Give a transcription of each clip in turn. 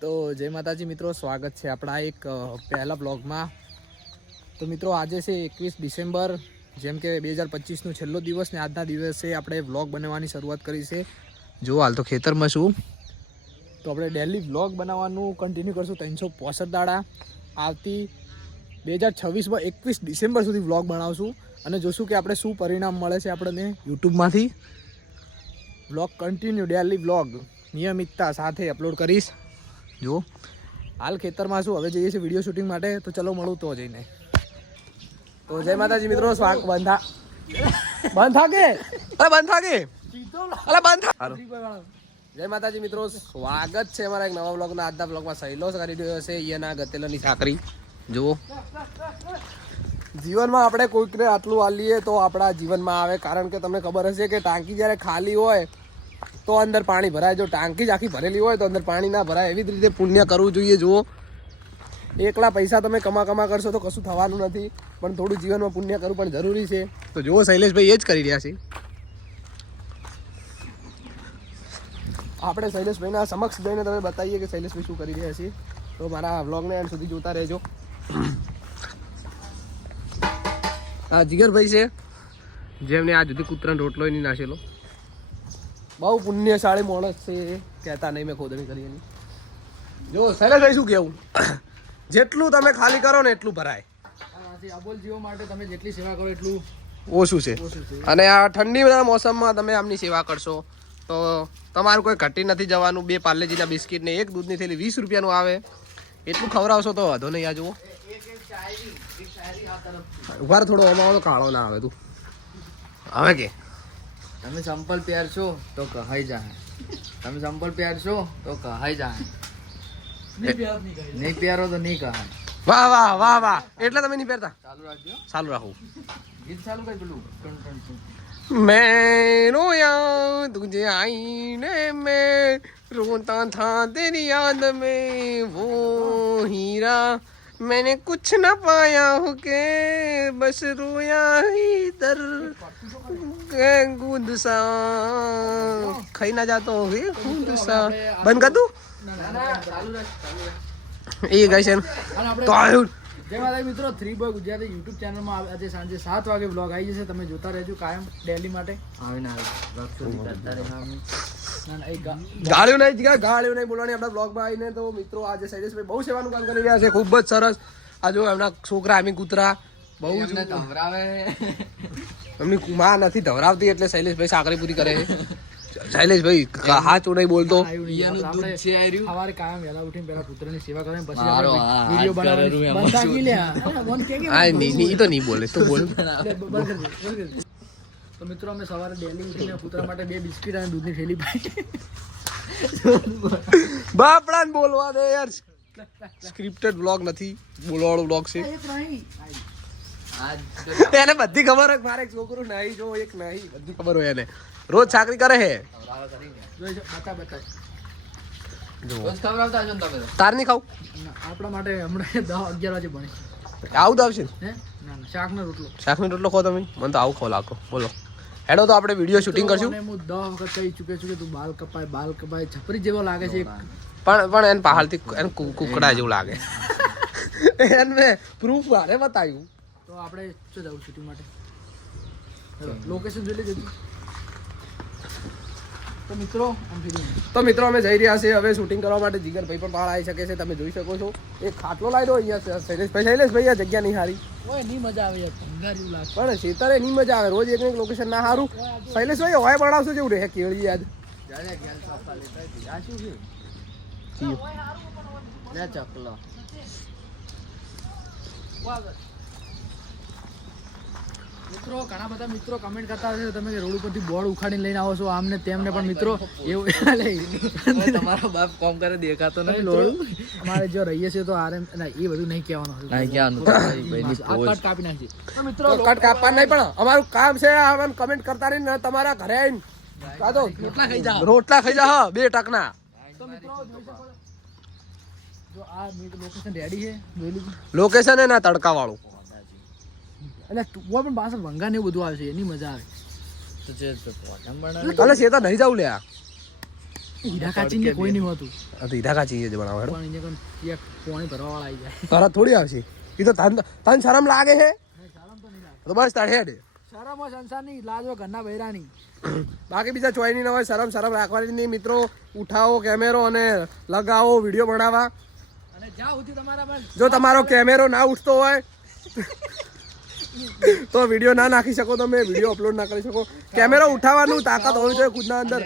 તો જય માતાજી મિત્રો, સ્વાગત છે આપણા એક પહેલા બ્લોગમાં. તો મિત્રો આજે છે 21 ડિસેમ્બર, જેમ કે 2025નો છેલ્લો દિવસ ને આજના દિવસે આપણે વ્લોગ બનાવવાની શરૂઆત કરી છે. જો હાલ તો ખેતરમાં છું, તો આપણે ડેલી વ્લોગ બનાવવાનું કન્ટિન્યુ કરશું 365 દાડા. આવતી 2026માં 21 ડિસેમ્બર સુધી વ્લોગ બનાવશું અને જોશું કે આપણે શું પરિણામ મળે છે આપણને યુટ્યુબમાંથી. વ્લોગ કન્ટિન્યુ, ડેલી વ્લોગ નિયમિતતા સાથે અપલોડ કરીશ. જો હાલ ખેતરમાં છું, હવે જઈએ છીએ વિડીયો શૂટિંગ માટે. તો ચલો મળું તો જઈને. તો જય માતાજી મિત્રો, સ્વાગત. બંધ થાકે જય માતાજી મિત્રો, સ્વાગત છે અમારા એક નવા બ્લોગના. આજના બ્લોગમાં સહેલો કરી રહ્યો છે એના ગતેલાની સાકરી. જુઓ, જીવનમાં આપણે કોઈકને આટલું આલીએ તો આપણા જીવનમાં આવે, કારણ કે તમને ખબર હશે કે ટાંકી જ્યારે ખાલી હોય તો અંદર પાણી ભરાય. જો ટાંકી જ આખી ભરેલી હોય તો અંદર પાણી ના ભરાય. એવી જ રીતે પુણ્ય કરવું જોઈએ. જુઓ, એકલા પૈસા તમે કમા કરશો તો કશું થવાનું નથી, પણ થોડું જીવનમાં પુણ્ય કરવું પણ જરૂરી છે. તો જુઓ, શૈલેષભાઈ એ જ કરી રહ્યા છે. આપણે શૈલેષભાઈના સમક્ષ જઈને તમે બતાવીએ કે શૈલેષભાઈ શું કરી રહ્યા છે. તો મારા વ્લોગને એન્ડ સુધી જોતા રહેજો. આ જીગરભાઈ છે, જેમને આજ સુધી કૂતરાનો રોટલો નહીં નાખેલો. બહુ પુણ્યશાળી માણસ છે, કહેતા નહીં મેં ખોદણી કરી એની. જો શૈલેષભાઈ શું કહેવું, જેટલું તમે ખાલી કરો ને એટલું ભરાય. અબોલ જીવો માટે તમે જેટલી સેવા કરો એટલું ઓછું છે. અને આ ઠંડીના મોસમમાં તમે આમની સેવા કરશો તો તમારું કોઈ ઘટી નથી જવાનું. 2 પાર્લેજીના બિસ્કિટ ને 1 દૂધની થેલી 20 રૂપિયાનું આવે, એટલું ખવડાવશો તો વાંધો નહીં. આ જુઓ, ઉભાર થોડો અમારો કાળો ના આવે. તું હવે કે તમે સંપલ પહેરશો તો કહાઈ જાય, તમે સંપલ પહેરશો તો કહાઈ જાય, નહીં પહેરો તો નહીં કહાય. વાહ વાહ વાહ વાહ. એટલે તમે નહીં પહેરતા? ચાલુ રાખજો, ચાલુ રાખું. ગીત ચાલુ કઈ પેલું मैं रोया तुझे आईने में, रोता था तेरी याद में वो हीरा, मैंने कुछ न पाया हो के बस रोया इधर गुद सा खाई ना जाता हो गुद सा. બંધ કર તું. એ ગઈ છે તો આવ્યું. જય માતા મિત્રો, 3 બોય ગુજરાતી યુટ્યુબ ચેનલમાં આજે સાંજે 7 વાગે વ્લોગ આવી જશે. તમે જોતા રહેજો કાયમ ડેલી માટે. ગાળ્યું નહીં બોલવાની આપણા બ્લોગમાં આવીને. તો મિત્રો આજે શૈલેષભાઈ બહુ સેવાનું કામ કરી રહ્યા છે, ખૂબ જ સરસ. આ જો એમના છોકરા એમની કૂતરા બહુ જ ધવરાવે, એમની માં નથી ધવરાવતી એટલે શૈલેષભાઈ સાકરી પૂરી કરે છે. શૈલેષભાઈ હાચું નહીં બોલતો. સવારે કાયમ વહેલા ઉઠીને પેલા પુત્રની સેવા કરે, પછી વિડીયો બનાવવાની. તો નહીં બોલે તો બોલ. તો મિત્રો અમે સવારે ડેલી ઉઠીને પુત્ર માટે 2 બિસ્કિટ અને દૂધની થેલી પાઈ. બાપડાને બોલવા દે યાર, સ્ક્રિપ્ટેડ બ્લોગ નથી, બોલવાળો બ્લોગ છે. એને બધી ખબર હોય મારે એક છોકરો નહીં, જો એક નહીં, બધી ખબર હોય એને. રોજ ચાકરી કરે છે. તાર નહીં ખાવું આપણા માટે હમણાં 10-11 વાગે બને. આવું તો આવશે શાકનો રોટલો. શાકનો રોટલો ખો તમે, મને તો આવું ખો લાગો. બોલો હેડો, તો આપણે વિડીયો શૂટિંગ કરશું. હું 10 વખત કહી ચૂક્યો છું કે તું બાલ કપાય છપરી જેવો લાગે છે. પણ એને પહાડથી એને કુકડા જેવું લાગે. એને મેં પ્રૂફ હારે બતાવ્યું. તો આપણે શું જવું શૂટિંગ માટે? લોકેશન જોઈ લેજો. તો મિત્રો અમે જઈ રહ્યા છીએ હવે શૂટિંગ કરવા માટે. જીગરભાઈ પણ બહાર આવી શકે છે, તમે જોઈ શકો છો. એક ખાટલો લાવી દો અહીંયા. શૈલેષભાઈ આ જગ્યા નહીં સારી, નહીં મજા આવે યાર, ભંગાર જેવું લાગે. પણ શેતરે નહીં મજા આવે, રોજ એક લોકેશન ના સારું. શૈલેષભાઈ હોય બનાવશું જેવું રહે કેળી યાદ. ચકલો મિત્રો, ઘણા બધા મિત્રો કમેન્ટ કરતા હોય છે તમે રોડ ઉપરથી બોર્ડ ઉખાડીને લઈને આવો છો આમને તેમને. પણ મિત્રો એવું તમારો બાપ કોમ કરે દેખાતો નહીં. લોડ અમારે જો રહીએ છીએ તો આરે એ બધું નહીં કહેવાનું, કટ કાપી નાખી. તો મિત્રો કટ કાપવા નહીં, પણ અમારું કામ છે કમેન્ટ કરતા નહીં. તમારા ઘરે આવીને રોટલા ખાઈ જા 2 ટકના. તો મિત્રો જો આ લોકેશન રેડી છે, જોઈ લીધું લોકેશન એના તડકા વાળું. એટલે ટૂંકમાં પણ પાછળ ભંગા ને એવું બધું આવે છે, એની મજા આવે. અલે શેતા નહીં જાવ લ્યા. હીરા કાચી ને કોઈ નહીં હોતું આ તો હીરા કાચી જ બનાવો હેડો પણ એને કણ એક પાણી ભરવા વાળા આવી જાય તારા થોડી આવશે એ તો તન શરમ લાગે છે શરમ તો નહીં લાગે તો બસ તાર હેડ શરમ સંસારની લાજો ઘરના બૈરાની બાકી બીજા ચોઈની ન હોય શરમ રાખવાની નહીં મિત્રો ઉઠાવો કેમેરો અને લગાવો વિડીયો બનાવવા અને જ્યાં સુધી તમારા પર જો તમારો કેમેરો ના ઉઠતો હોય તો વિડીયો ના નાખી શકો તમે વિડીયો અપલોડ ના કરી શકો કેમેરો ઉઠાવવાનું તાકાત હોવી જોઈએ ખુદના અંદર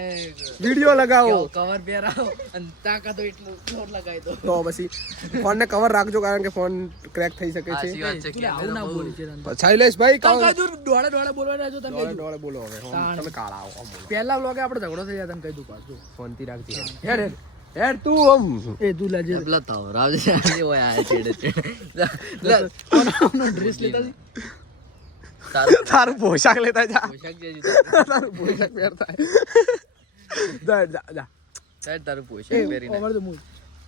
વિડીયો લગાવો કવર પહેરાવો અને તાકાત હોય એટલું જોર લગાવી દો તો પછી ફોન ને કવર રાખજો કારણ કે ફોન ક્રેક થઈ શકે છે તું આવું ના બોલી છે શૈલેષભાઈ તમે કહી દઉં દોડે બોલવા રહેજો તમે કહી દઉં ડોળે બોલો હવે તમે કાળા આવો પહેલા વ્લોગે આપણે ઝઘડો થઈ જાય તમે કહી દઉં પાછું ફોન થી રાખજે હેડ તું આમ એ તું લાજે પેલા તવરાવ છે આજે ઓય આ છેડે ડ્રેસ લેતા જી. તારું પોશાક લેતા જા પોશાક જે તારું પોશાક પહેરતા જા સાહેબ તારું એ, પોશાક પહેરીને ખબર તો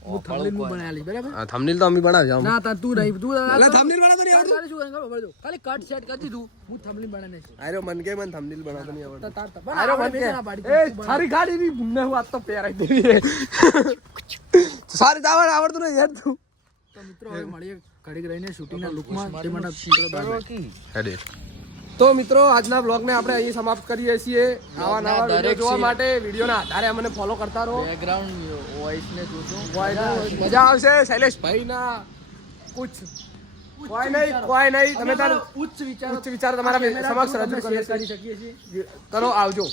હું thumbnail હું બનાવી બરાબર આ થંબનેલ તો અમે બનાવજો ના તા તું નહીં તું એટલે thumbnail બનાવતો નહીં આવડતું? તારે શું કરવાનું ખબર જો ખાલી કટ સેટ કરી દીધું હું thumbnail બનાવી નાખીશ. આર્યો મન કે મન થંબનેલ બનાવતો નહીં આવડતું તાર તાર આર્યો મન આપણે કે બે જણા પાડી એ તું બનાવ. સારી ગાડી ની ભૂમને હું આજ તો પહેરાઈ દેવી સારી દાવર આવડતું નહીં યાર તું તો મિત્રો હવે મળીએ ઘડીક રહીને શૂટિંગના લુકમાં તે મને હેડે તો મિત્રો આજના બ્લોગને આપણે અહીં સમાપ્ત કરીએ છીએ આવા નવા વિડીયો જોવા માટે વિડીયોના આધારે અમને ફોલો કરતા રહો બેકગ્રાઉન્ડ વોઇસ ને જોજો મજા આવશે શૈલેષભાઈ ના કુછ કોઈ નહીં તમે તાર ઉચ્ચ વિચારો ઉચ્ચ વિચાર તમારા સમક્ષ રજૂ શેર કરીએ કરી શકીએ છીએ કરો આવજો